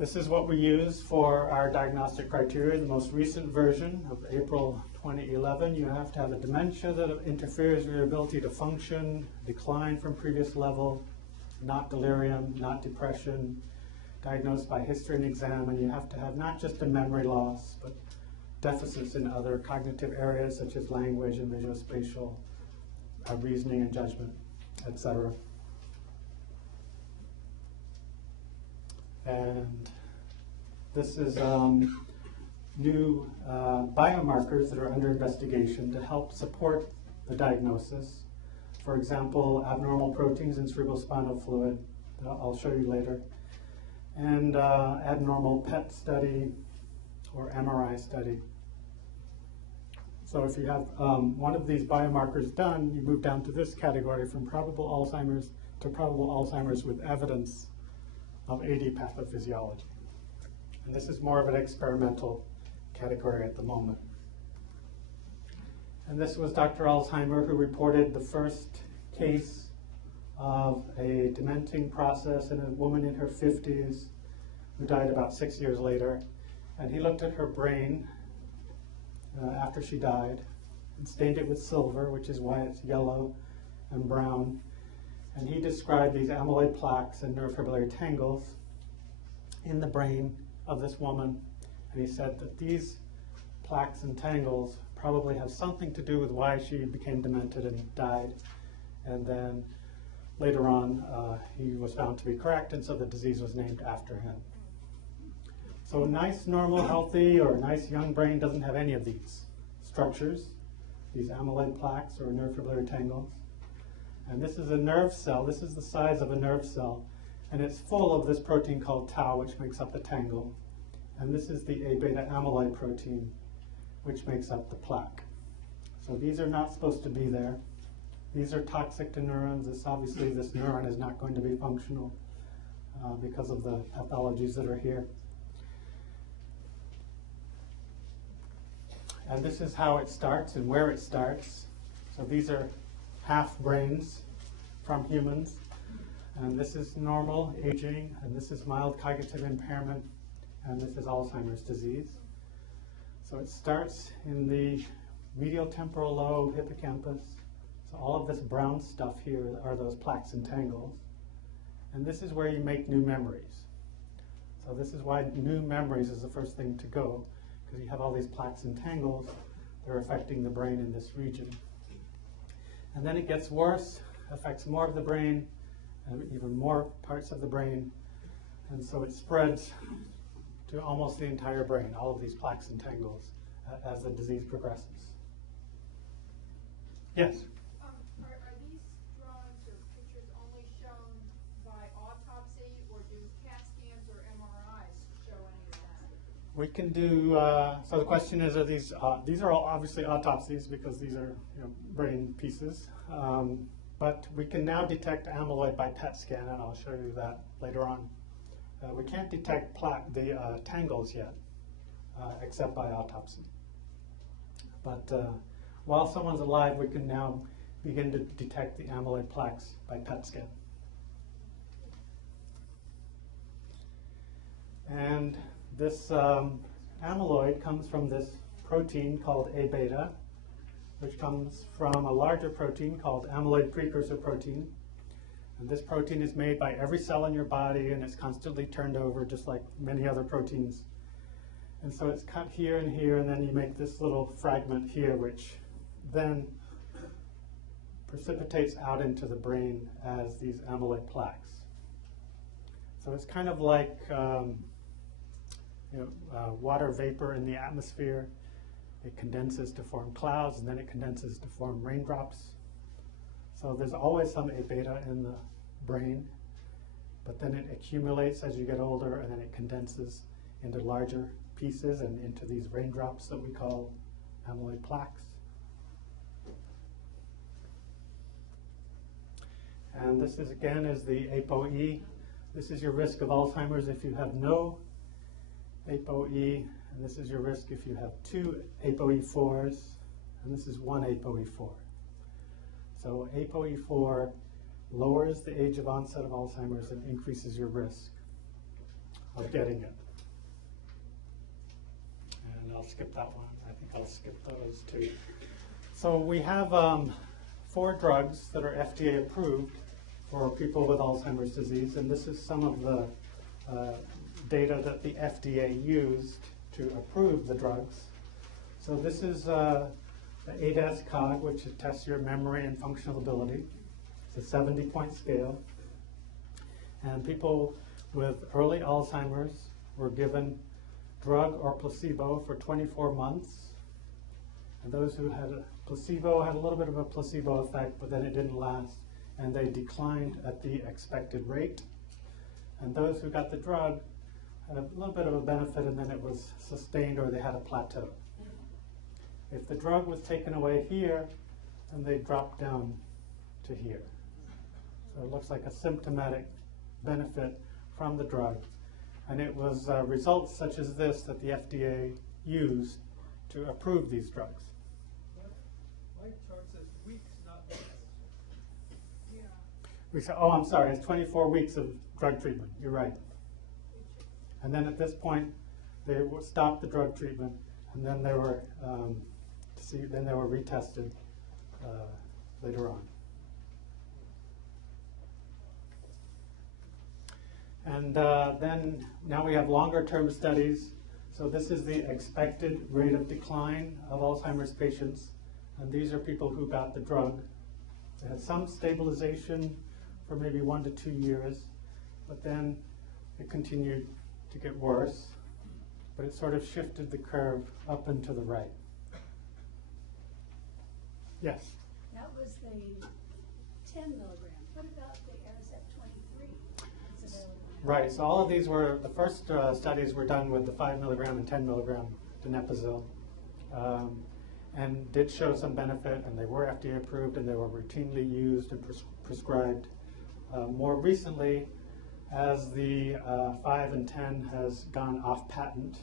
This is what we use for our diagnostic criteria, the most recent version of April 2011. You have to have a dementia that interferes with your ability to function, decline from previous level, not delirium, not depression, diagnosed by history and exam, and you have to have not just a memory loss, but deficits in other cognitive areas such as language and visuospatial, reasoning and judgment, etc. And this is new biomarkers that are under investigation to help support the diagnosis. For example, abnormal proteins in cerebrospinal fluid, that I'll show you later, and abnormal PET study or MRI study. So if you have one of these biomarkers done, you move down to this category from probable Alzheimer's to probable Alzheimer's with evidence of AD pathophysiology. And this is more of an experimental category at the moment. And this was Dr. Alzheimer who reported the first case of a dementing process in a woman in her 50s who died about 6 years later. And he looked at her brain after she died and stained it with silver, which is why it's yellow and brown. And he described these amyloid plaques and neurofibrillary tangles in the brain of this woman. And he said that these plaques and tangles probably have something to do with why she became demented and died. And then later on, he was found to be correct, and so the disease was named after him. So a nice, normal, healthy, or a nice young brain doesn't have any of these structures, these amyloid plaques or neurofibrillary tangles. And this is a nerve cell. This is the size of a nerve cell. And it's full of this protein called tau, which makes up the tangle. And this is the A-beta amyloid protein, which makes up the plaque. So these are not supposed to be there. These are toxic to neurons. Obviously, this neuron is not going to be functional because of the pathologies that are here. And this is how it starts and where it starts. So these are half brains from humans. And this is normal aging, and this is mild cognitive impairment, and this is Alzheimer's disease. So it starts in the medial temporal lobe, hippocampus. So all of this brown stuff here are those plaques and tangles. And this is where you make new memories. So this is why new memories is the first thing to go, because you have all these plaques and tangles that are affecting the brain in this region. And then it gets worse, affects more of the brain, and even more parts of the brain. And so it spreads to almost the entire brain, all of these plaques and tangles, as the disease progresses. Yes? Are these drawings or pictures only shown by autopsy, or do CAT scans or MRIs show any of that? We can do, so the question is, are these are all obviously autopsies because these are brain pieces. But we can now detect amyloid by PET scan, and I'll show you that later on. We can't detect the tangles yet, except by autopsy. But while someone's alive, we can now begin to detect the amyloid plaques by PET scan. And this amyloid comes from this protein called A-beta, which comes from a larger protein called amyloid precursor protein. And this protein is made by every cell in your body, and it's constantly turned over just like many other proteins. And so it's cut here, and then you make this little fragment here, which then precipitates out into the brain as these amyloid plaques. So it's kind of like water vapor in the atmosphere. It condenses to form clouds, and then it condenses to form raindrops. So there's always some A-beta in the brain, but then it accumulates as you get older, and then it condenses into larger pieces and into these raindrops that we call amyloid plaques. And this is, again, is the ApoE. This is your risk of Alzheimer's if you have no ApoE, and this is your risk if you have 2 ApoE4s, and this is 1 ApoE4. So ApoE4 lowers the age of onset of Alzheimer's and increases your risk of getting it. And I'll skip that one. I think I'll skip those two. So we have 4 drugs that are FDA approved for people with Alzheimer's disease, and this is some of the data that the FDA used to approve the drugs. So this is the ADAS-Cog, which tests your memory and functional ability. It's a 70-point scale. And people with early Alzheimer's were given drug or placebo for 24 months. And those who had a placebo had a little bit of a placebo effect, but then it didn't last, and they declined at the expected rate. And those who got the drug had a little bit of a benefit, and then it was sustained, or they had a plateau. If the drug was taken away here, then they dropped down to here. So it looks like a symptomatic benefit from the drug. And it was results such as this that the FDA used to approve these drugs. My chart says weeks, not months. Yeah. We said, oh, I'm sorry, it's 24 weeks of drug treatment. You're right. And then at this point, they stopped the drug treatment, and then they were retested later on. And then now we have longer term studies. So this is the expected rate of decline of Alzheimer's patients. And these are people who got the drug. They had some stabilization for maybe 1 to 2 years, but then it continued to get worse. But it sort of shifted the curve up and to the right. Yes? That was the 10 milligram. What about the Aricept 23? It's available. Right, so all of these were, the first studies were done with the 5 milligram and 10 milligram donepezil, and did show some benefit, and they were FDA approved, and they were routinely used and prescribed. More recently, as the 5 and 10 has gone off patent,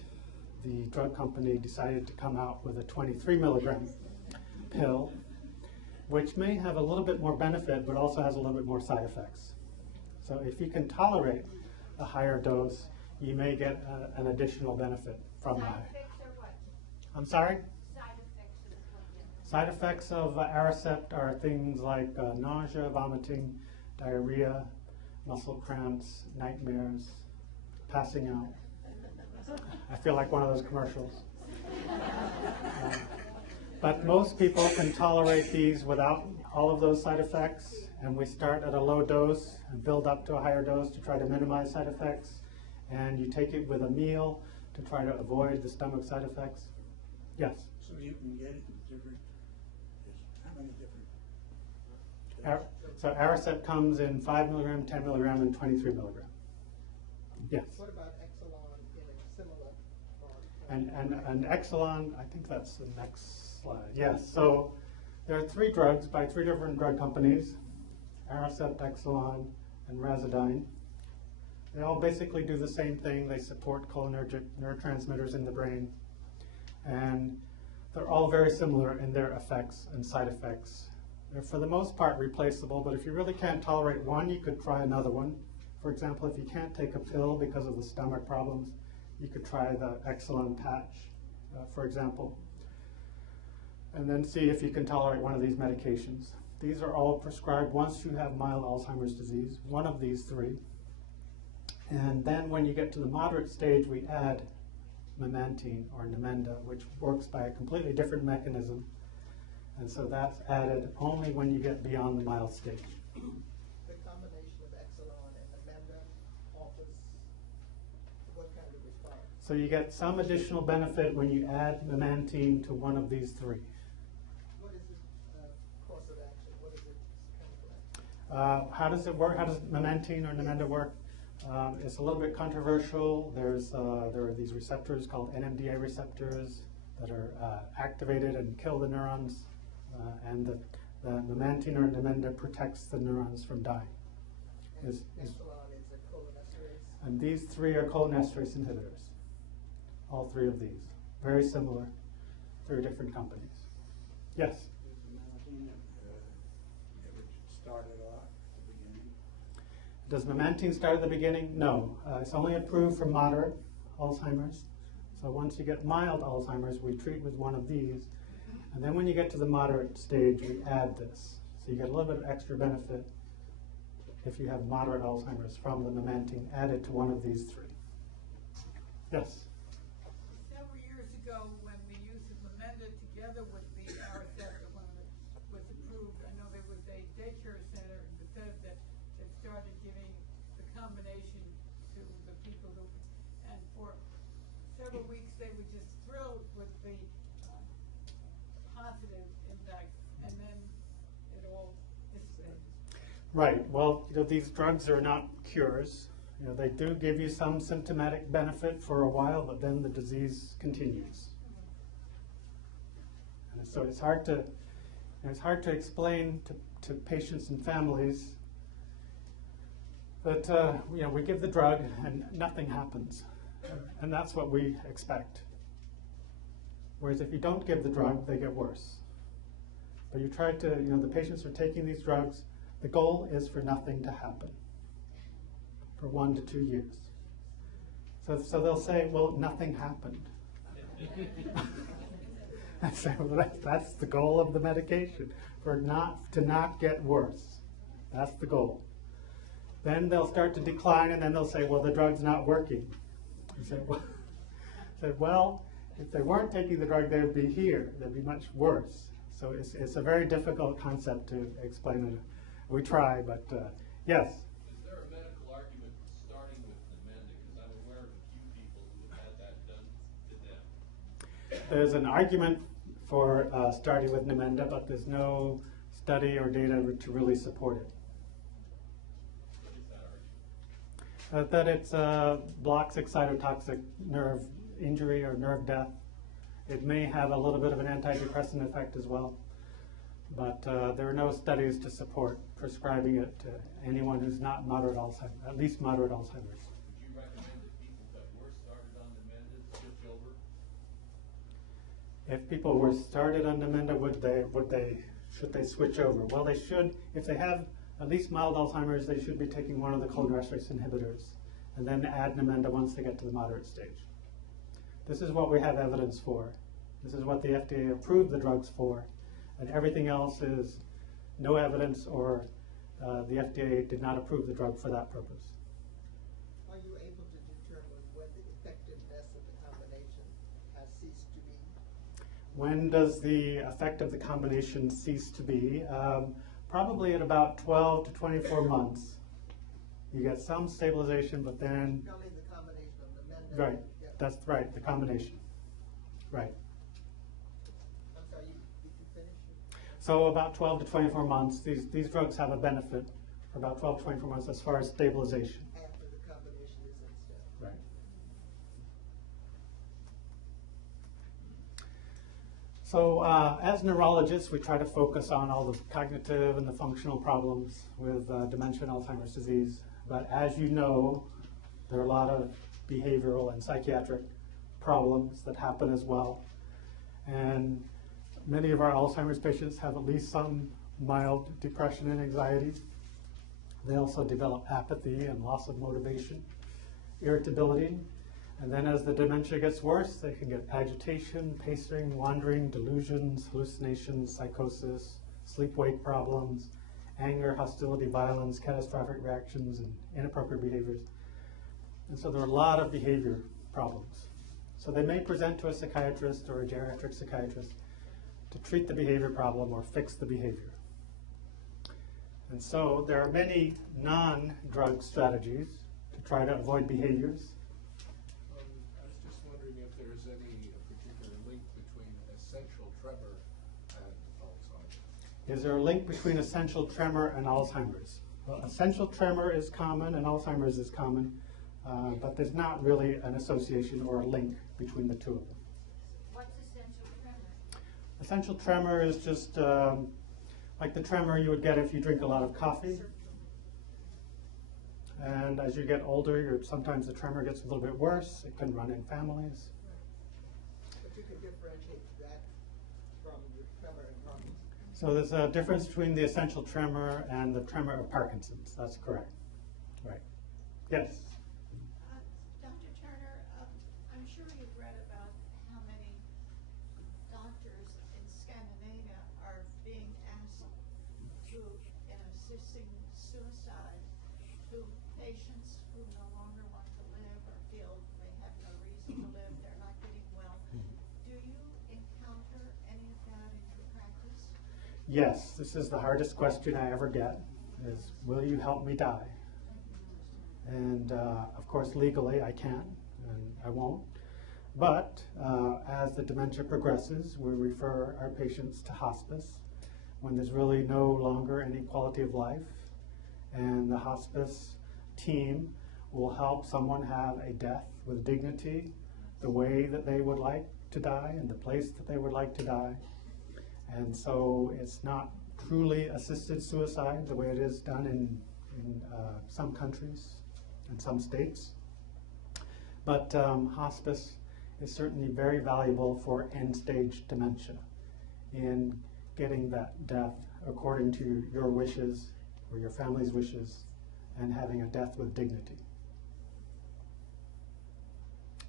the drug company decided to come out with a 23 milligram pill, which may have a little bit more benefit, but also has a little bit more side effects. So if you can tolerate a higher dose, you may get an additional benefit from that. Side effects are what? I'm sorry? Side effects is what you Side effects of Aricept are things like nausea, vomiting, diarrhea, muscle cramps, nightmares, passing out. I feel like one of those commercials. But most people can tolerate these without all of those side effects, and we start at a low dose and build up to a higher dose to try to minimize side effects, and you take it with a meal to try to avoid the stomach side effects. Yes? So you can get it in different, how many different? So Aricept comes in 5 milligram, 10 milligram, and 23 milligram. Yes? What about Exelon in a similar form? And Exelon, I think that's the next slide. Yes, so there are 3 drugs by 3 different drug companies, Aricept, Exelon, and Razidine. They all basically do the same thing. They support cholinergic neurotransmitters in the brain. And they're all very similar in their effects and side effects. They're for the most part replaceable, but if you really can't tolerate one, you could try another one. For example, if you can't take a pill because of the stomach problems, you could try the Exelon patch, for example, and then see if you can tolerate one of these medications. These are all prescribed once you have mild Alzheimer's disease, one of these 3. And then when you get to the moderate stage, we add memantine or Namenda, which works by a completely different mechanism. And so that's added only when you get beyond the mild stage. The combination of Exelon and Namenda offers what kind of response? So you get some additional benefit when you add memantine to one of these 3. What is the course of action? What is it chemical action? How does it work? How does memantine or Namenda work? It's a little bit controversial. There are these receptors called NMDA receptors that are activated and kill the neurons, and the memantine or Namenda protects the neurons from dying. Exelon is a cholinesterase. And these 3 are cholinesterase inhibitors. All 3 of these. Very similar, 3 different companies. Yes? Does the Malazine ever started off at the beginning? Does mementing start at the beginning? No. It's only approved for moderate Alzheimer's. So once you get mild Alzheimer's, we treat with one of these. And then when you get to the moderate stage, we add this. So you get a little bit of extra benefit if you have moderate Alzheimer's from the mementing added to one of these three. Yes? Several years ago, when the use of Memenda together with the Aricept, when it was approved, I know there was a daycare center in Bethesda that started giving the combination to the people who, and for several weeks they were just thrilled with the positive impact, and then it all dissipated. Right. Well, these drugs are not cures. They do give you some symptomatic benefit for a while, but then the disease continues. And so it's hard to explain to patients and families that we give the drug and nothing happens, and that's what we expect. Whereas if you don't give the drug, they get worse. But you try to, the patients are taking these drugs. The goal is for nothing to happen for 1 to 2 years. So they'll say, well, nothing happened. I say, well, that's the goal of the medication, to not get worse. That's the goal. Then they'll start to decline, and then they'll say, well, the drug's not working. I say, well, if they weren't taking the drug, they'd be here. They'd be much worse. So it's a very difficult concept to explain. We try, but yes. Is there a medical argument starting with Namenda? Because I'm aware of a few people who have had that done to them. There's an argument for starting with Namenda, but there's no study or data to really support it. What is that argument? That it blocks excitotoxic nerve injury or nerve death. It may have a little bit of an antidepressant effect as well, but there are no studies to support prescribing it to anyone who's not moderate Alzheimer's, at least moderate Alzheimer's. Would you recommend that people that were started on Namenda switch over? If people were started on Namenda, should they switch over? Well, they should. If they have at least mild Alzheimer's, they should be taking one of the cholinesterase inhibitors and then add Namenda once they get to the moderate stage. This is what we have evidence for. This is what the FDA approved the drugs for, and everything else is no evidence, or the FDA did not approve the drug for that purpose. Are you able to determine when the effectiveness of the combination has ceased to be? When does the effect of the combination cease to be? Probably at about 12 to 24 months. You get some stabilization, but then... Only the combination of the Namenda. Right, that's right, the combination. Right. I'm sorry, did you finish? So about 12 to 24 months, these drugs have a benefit for about 12 to 24 months as far as stabilization. After the combination is installed. Right. So as neurologists, we try to focus on all the cognitive and the functional problems with dementia and Alzheimer's disease. But as you know, there are a lot of behavioral and psychiatric problems that happen as well. And many of our Alzheimer's patients have at least some mild depression and anxiety. They also develop apathy and loss of motivation, irritability. And then as the dementia gets worse, they can get agitation, pacing, wandering, delusions, hallucinations, psychosis, sleep-wake problems, anger, hostility, violence, catastrophic reactions, and inappropriate behaviors. And so there are a lot of behavior problems. So they may present to a psychiatrist or a geriatric psychiatrist to treat the behavior problem or fix the behavior. And so there are many non-drug strategies to try to avoid behaviors. I was just wondering if there's any particular link between essential tremor and Alzheimer's. Is there a link between essential tremor and Alzheimer's? Well, essential tremor is common and Alzheimer's is common, but there's not really an association or a link between the two of them. What's essential tremor? Essential tremor is just like the tremor you would get if you drink a lot of coffee. And as you get older, sometimes the tremor gets a little bit worse. It can run in families. But you can differentiate that from the tremor and Parkinson's. So there's a difference between the essential tremor and the tremor of Parkinson's. That's correct. Yes. Dr. Turner, I'm sure you've read about how many doctors in Scandinavia are being asked to, in assisting suicide, to patients who no longer want to live or feel they have no reason to live, they're not getting well. Do you encounter any of that in your practice? Yes, this is the hardest question I ever get, is will you help me die? And of course, legally, I can't, and I won't. But as the dementia progresses, we refer our patients to hospice when there's really no longer any quality of life. And the hospice team will help someone have a death with dignity, the way that they would like to die and the place that they would like to die. And so it's not truly assisted suicide the way it is done in some countries and some states. But hospice is certainly very valuable for end-stage dementia in getting that death according to your wishes or your family's wishes and having a death with dignity.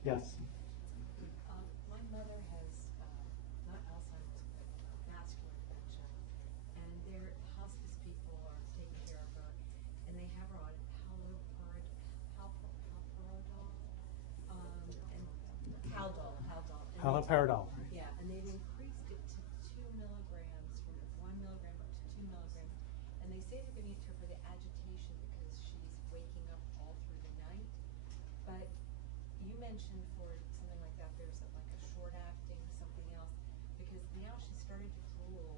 Yes? My mother has not Alzheimer's, but vascular dementia, and their hospice people are taking care of her, and they have her on Haloperidol. Yeah, and they've increased it to 2 milligrams, from 1 milligram up to 2 milligrams, and they say they're giving it to her for the agitation because she's waking up all through the night. But you mentioned for something like that, there's like a short-acting something else, because now she's starting to drool,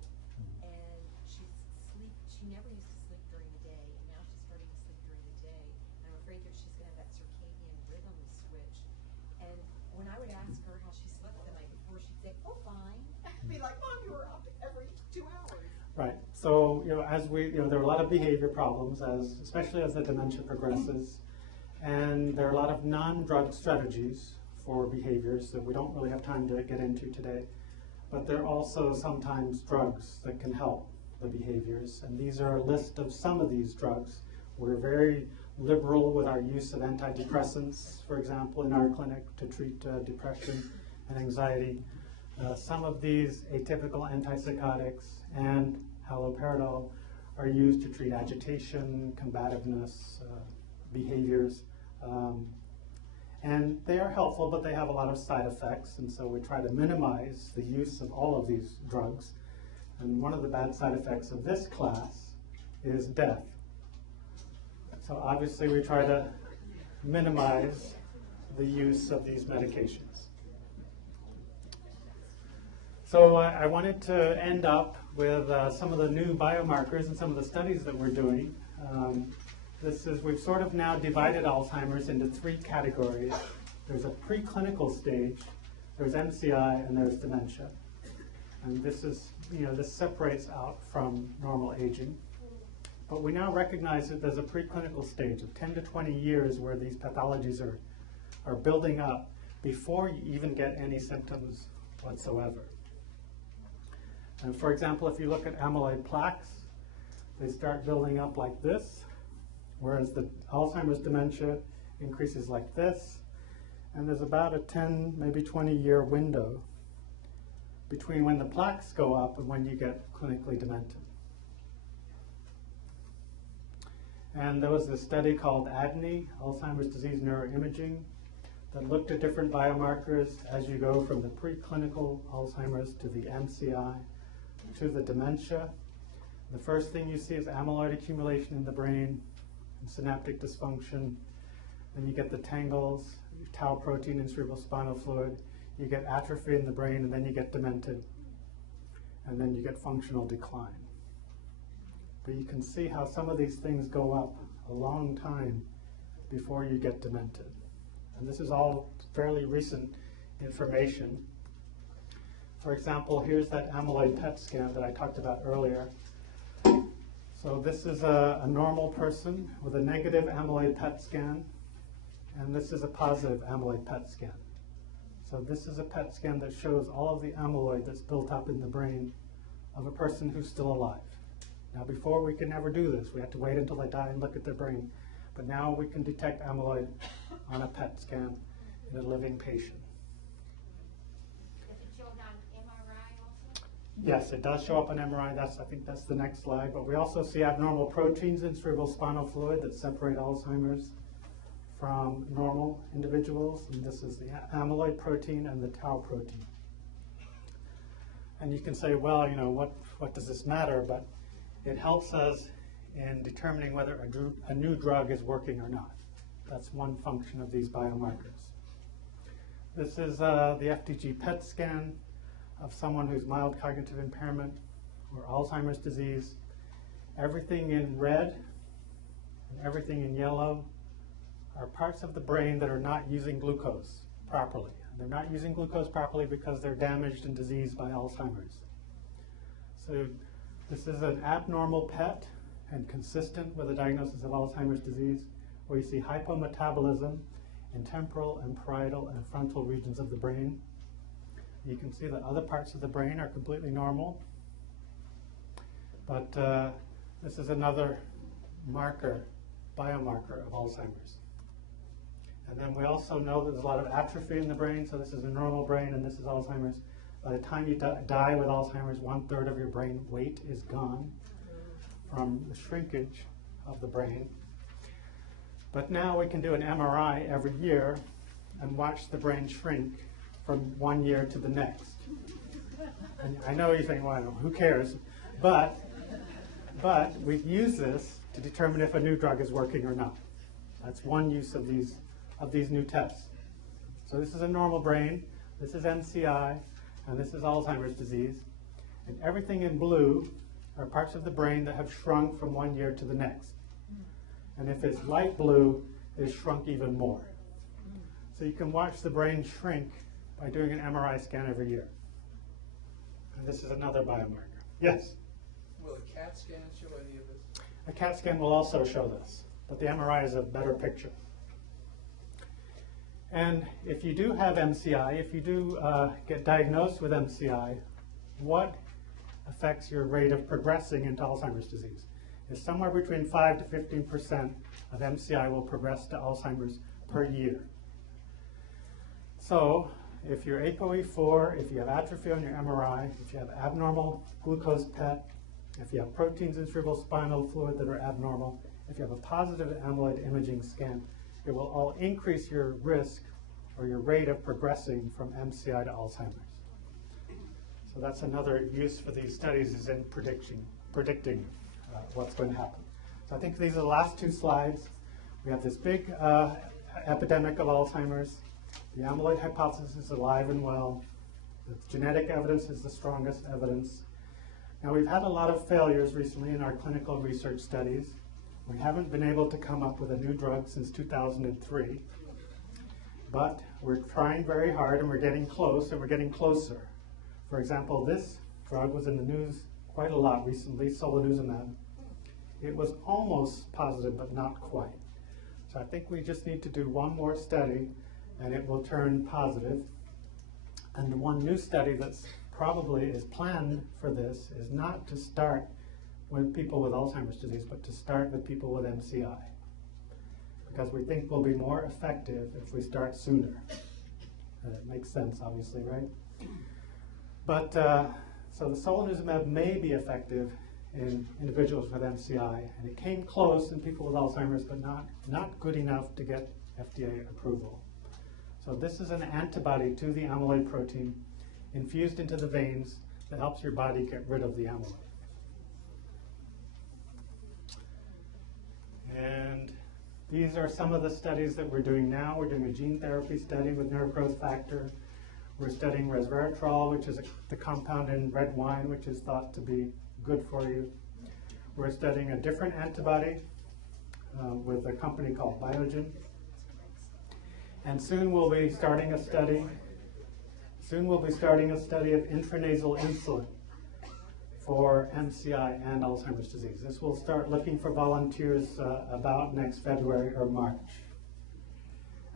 and she never used to sleep during the day, and now she's starting to sleep during the day, and I'm afraid that she's going to have that circadian rhythm switch. And when I would ask her how she slept the night before, she'd say, "Oh, fine." I'd be like, Mom, you were up every 2 hours. Right. So, as there are a lot of behavior problems, especially as the dementia progresses, and there are a lot of non-drug strategies for behaviors that we don't really have time to get into today. But there are also sometimes drugs that can help the behaviors, and these are a list of some of these drugs. We're very liberal with our use of antidepressants, for example, in our clinic to treat depression and anxiety. Some of these atypical antipsychotics and haloperidol are used to treat agitation, combativeness, behaviors. And they are helpful, but they have a lot of side effects, and so we try to minimize the use of all of these drugs. And one of the bad side effects of this class is death. So obviously we try to minimize the use of these medications. So I wanted to end up with some of the new biomarkers and some of the studies that we're doing. We've sort of now divided Alzheimer's into 3 categories. There's a preclinical stage, there's MCI, and there's dementia. And this separates out from normal aging. But we now recognize that there's a preclinical stage of 10 to 20 years where these pathologies are building up before you even get any symptoms whatsoever. And for example, if you look at amyloid plaques, they start building up like this, whereas the Alzheimer's dementia increases like this. And there's about a 10, maybe 20-year window between when the plaques go up and when you get clinically demented. And there was this study called ADNI, Alzheimer's Disease Neuroimaging, that looked at different biomarkers as you go from the preclinical Alzheimer's to the MCI to the dementia. The first thing you see is amyloid accumulation in the brain and synaptic dysfunction. Then you get the tangles, tau protein in cerebrospinal fluid. You get atrophy in the brain, and then you get demented. And then you get functional decline. But you can see how some of these things go up a long time before you get demented. And this is all fairly recent information. For example, here's that amyloid PET scan that I talked about earlier. So this is a normal person with a negative amyloid PET scan, and this is a positive amyloid PET scan. So this is a PET scan that shows all of the amyloid that's built up in the brain of a person who's still alive. Now before we could never do this, we had to wait until they die and look at their brain. But now we can detect amyloid on a PET scan in a living patient. Does it show it on MRI also? Yes, it does show up on MRI. I think that's the next slide. But we also see abnormal proteins in cerebrospinal fluid that separate Alzheimer's from normal individuals. And this is the amyloid protein and the tau protein. And you can say, well, you know, what does this matter? But it helps us in determining whether a new drug is working or not. That's one function of these biomarkers. This is the FDG PET scan of someone who's mild cognitive impairment or Alzheimer's disease. Everything in red and everything in yellow are parts of the brain that are not using glucose properly. They're not using glucose properly because they're damaged and diseased by Alzheimer's. So this is an abnormal PET and consistent with a diagnosis of Alzheimer's disease, where you see hypometabolism in temporal and parietal and frontal regions of the brain. You can see that other parts of the brain are completely normal. But this is another marker, biomarker of Alzheimer's. And then we also know that there's a lot of atrophy in the brain, so this is a normal brain and this is Alzheimer's. By the time you die with Alzheimer's, 1/3 of your brain weight is gone from the shrinkage of the brain. But now we can do an MRI every year and watch the brain shrink from 1 year to the next. And I know you think, well, who cares? But we use this to determine if a new drug is working or not. That's one use of these new tests. So this is a normal brain, this is MCI, and this is Alzheimer's disease. And everything in blue are parts of the brain that have shrunk from 1 year to the next. And if it's light blue, it's shrunk even more. So you can watch the brain shrink by doing an MRI scan every year. And this is another biomarker. Yes? Will a CAT scan show any of this? A CAT scan will also show this, but the MRI is a better picture. And if you do have MCI, if you do get diagnosed with MCI, what affects your rate of progressing into Alzheimer's disease? Is somewhere between 5 to 15% of MCI will progress to Alzheimer's per year. So if you're ApoE4, if you have atrophy on your MRI, if you have abnormal glucose PET, if you have proteins in cerebrospinal fluid that are abnormal, if you have a positive amyloid imaging scan, it will all increase your risk or your rate of progressing from MCI to Alzheimer's. So that's another use for these studies, is in predicting what's going to happen. So I think these are the last two slides. We have this big epidemic of Alzheimer's. The amyloid hypothesis is alive and well. The genetic evidence is the strongest evidence. Now, we've had a lot of failures recently in our clinical research studies. We haven't been able to come up with a new drug since 2003. But we're trying very hard, and we're getting close, and we're getting closer. For example, this drug was in the news quite a lot recently, solanezumab. It was almost positive, but not quite. So I think we just need to do one more study, and it will turn positive. And the one new study that's probably is planned for this is not to start with people with Alzheimer's disease, but to start with people with MCI. Because we think we'll be more effective if we start sooner. It makes sense, obviously, right? But so the solanezumab may be effective in individuals with MCI, and it came close in people with Alzheimer's, but not good enough to get FDA approval. So this is an antibody to the amyloid protein infused into the veins that helps your body get rid of the amyloid. And these are some of the studies that we're doing now. We're doing a gene therapy study with nerve growth factor. We're studying resveratrol, which is the compound in red wine, which is thought to be good for you. We're studying a different antibody with a company called Biogen. And soon we'll be starting a study of intranasal insulin for MCI and Alzheimer's disease. This will start looking for volunteers about next February or March.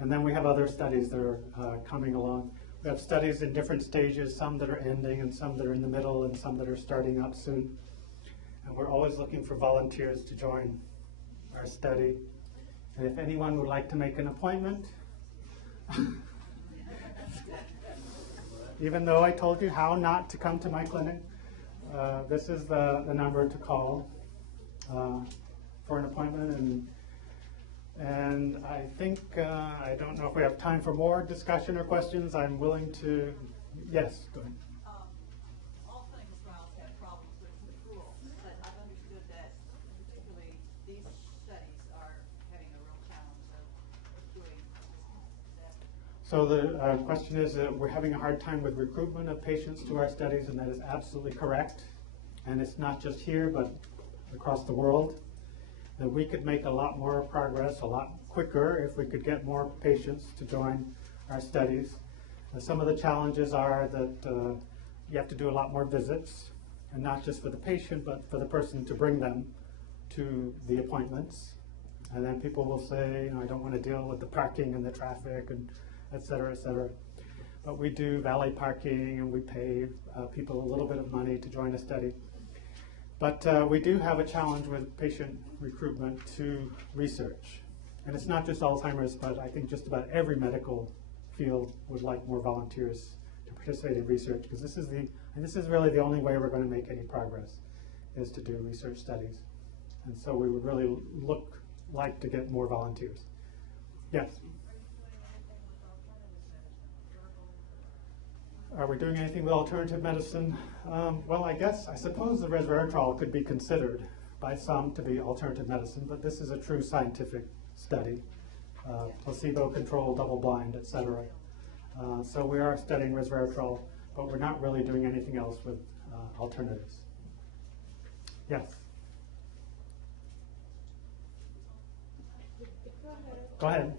And then we have other studies that are coming along. We have studies in different stages, some that are ending and some that are in the middle and some that are starting up soon. And we're always looking for volunteers to join our study. And if anyone would like to make an appointment, even though I told you how not to come to my clinic, this is the number to call for an appointment. And I think, I don't know if we have time for more discussion or questions. I'm willing to, yes, go ahead. Alzheimer's trials have problems with accrual, but I've understood that particularly these studies are having a real challenge of accruing that. So the question is that we're having a hard time with recruitment of patients to our studies, and that is absolutely correct. And it's not just here, but across the world. That we could make a lot more progress, a lot quicker if we could get more patients to join our studies. Some of the challenges are that you have to do a lot more visits, and not just for the patient, but for the person to bring them to the appointments. And then people will say, I don't want to deal with the parking and the traffic, and et cetera, et cetera. But we do valet parking, and we pay people a little bit of money to join a study. But we do have a challenge with patient recruitment to research. And it's not just Alzheimer's, but I think just about every medical field would like more volunteers to participate in research, because this is really the only way we're going to make any progress, is to do research studies. And so we would really like to get more volunteers. Yes? Are we doing anything with alternative medicine? Well, I suppose the resveratrol could be considered by some to be alternative medicine, but this is a true scientific study, placebo-controlled, double-blind, et cetera. So we are studying resveratrol, but we're not really doing anything else with alternatives. Yes? Go ahead.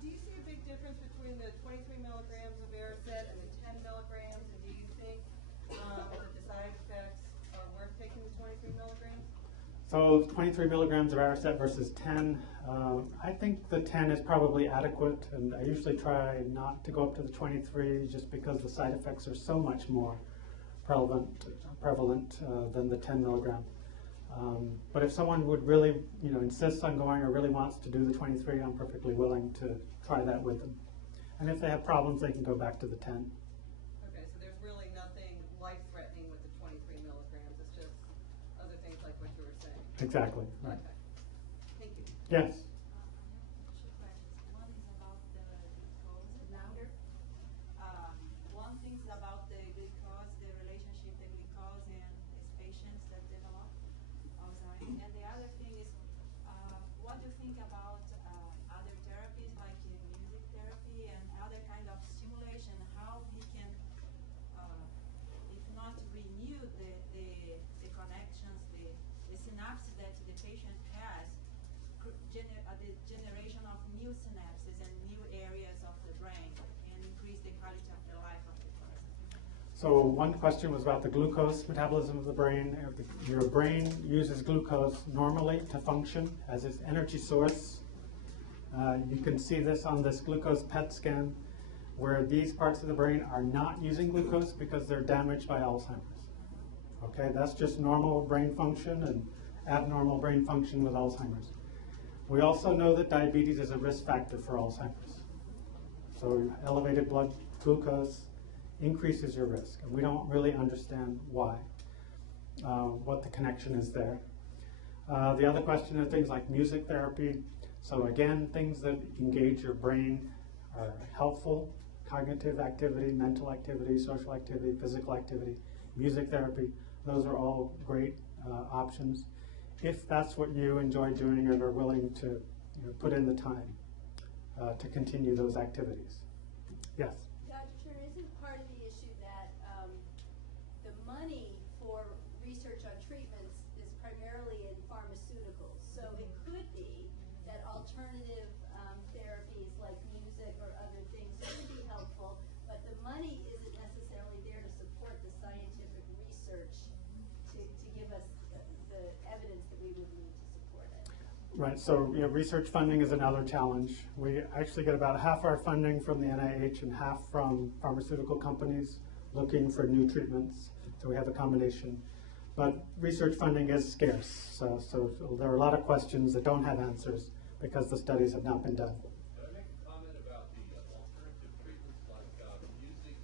Do you see a big difference between the 23 milligrams of Aricept and the 10 milligrams? And do you think that the side effects are worth taking the 23 milligrams? So 23 milligrams of Aricept versus 10. I think the 10 is probably adequate, and I usually try not to go up to the 23 just because the side effects are so much more prevalent than the 10 milligram. But if someone would really, insist on going or really wants to do the 23, I'm perfectly willing to try that with them. And if they have problems, they can go back to the 10. Okay, so there's really nothing life-threatening with the 23 milligrams. It's just other things like what you were saying. Exactly. Right. Okay. Thank you. Yes. Two questions. One is about the glucose number. One thing is about the glucose, the relationship the glucose and its patients that develop Alzheimer's. And the other thing is, what do you think about other therapies like music therapy and other kind of stimulation? How we can, if not renew the connections, the synapses that the patient has, the generation of new synapses and new areas of the brain, and increase the quality of the life of the person. So one question was about the glucose metabolism of the brain. Your brain uses glucose normally to function as its energy source. You can see this on this glucose PET scan, where these parts of the brain are not using glucose because they're damaged by Alzheimer's. Okay, that's just normal brain function and abnormal brain function with Alzheimer's. We also know that diabetes is a risk factor for Alzheimer's. So elevated blood glucose increases your risk, and we don't really understand why, what the connection is there. The other question are things like music therapy. So again, things that engage your brain are helpful. Cognitive activity, mental activity, social activity, physical activity, music therapy, those are all great options if that's what you enjoy doing and are willing to put in the time to continue those activities. Yes? Dr. Turner, isn't part of the issue that the money for research on treatments is primarily in pharmaceuticals? So it could be that alternative therapies like music or other things could be helpful, but the money isn't necessarily there to support the scientific research to give us the evidence that we would need to support it. Right, so research funding is another challenge. We actually get about half our funding from the NIH and half from pharmaceutical companies looking for new treatments. So we have a combination. But research funding is scarce, so there are a lot of questions that don't have answers. because the studies have not been done. Can I make a comment about the alternative treatments like music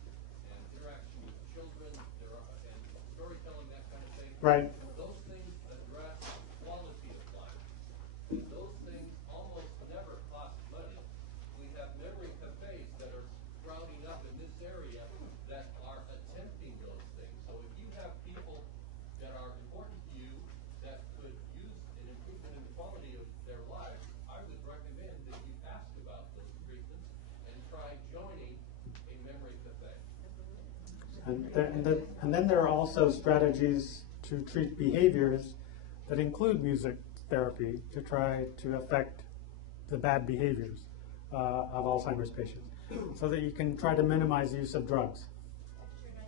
and interaction with children and storytelling, that kind of thing? Right. Those things address quality of life. And those things almost never cost money. We have memory cafes that are sprouting up in this area that are attempting those things. So if you have people that are important to you that could use an improvement in the quality of their lives, I would recommend that you ask about those treatments and try joining a memory cafe. And then there are also strategies to treat behaviors that include music therapy to try to affect the bad behaviors of Alzheimer's patients, so that you can try to minimize the use of drugs. Dr. Turner,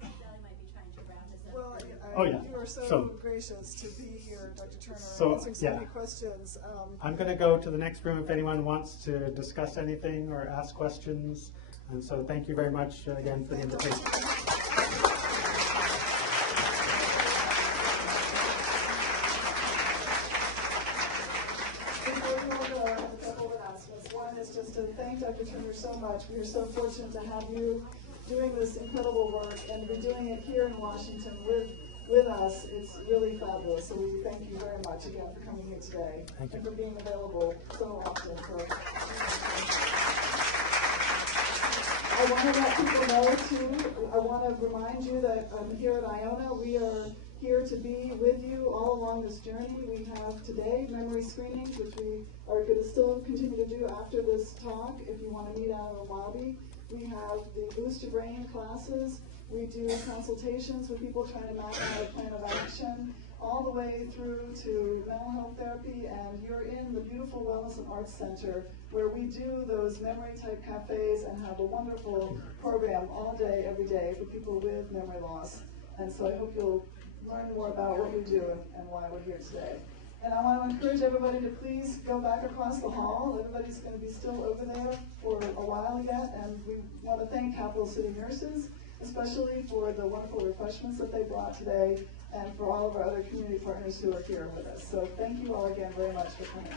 I think Sally might be trying to wrap this up. Well, Oh, yeah. you are so So- gracious to be here, Dr. Turner, So, answering so yeah. many questions. I'm going to go to the next room if anyone wants to discuss anything or ask questions. And so thank you very much again for the invitation. Before we all go, I have a couple of announcements. One is just to thank Dr. Turner so much. We are so fortunate to have you doing this incredible work and be doing it here in Washington with us. It's really fabulous. So we thank you very much again for coming here today Thank you. and for being available so often. I want to let people know too, I want to remind you that here at Iona, we are here to be with you all along this journey. We have today memory screenings, which we are going to still continue to do after this talk if you want to meet out in the lobby. We have the Boost Your Brain classes. We do consultations with people trying to map out a plan of action, all the way through to mental health therapy, and you're in the beautiful Wellness and Arts Center where we do those memory type cafes and have a wonderful program all day, every day for people with memory loss. And so I hope you'll learn more about what we do and why we're here today. And I want to encourage everybody to please go back across the hall. Everybody's going to be still over there for a while yet, and we want to thank Capital City nurses, especially for the wonderful refreshments that they brought today, and for all of our other community partners who are here with us. So thank you all again very much for coming.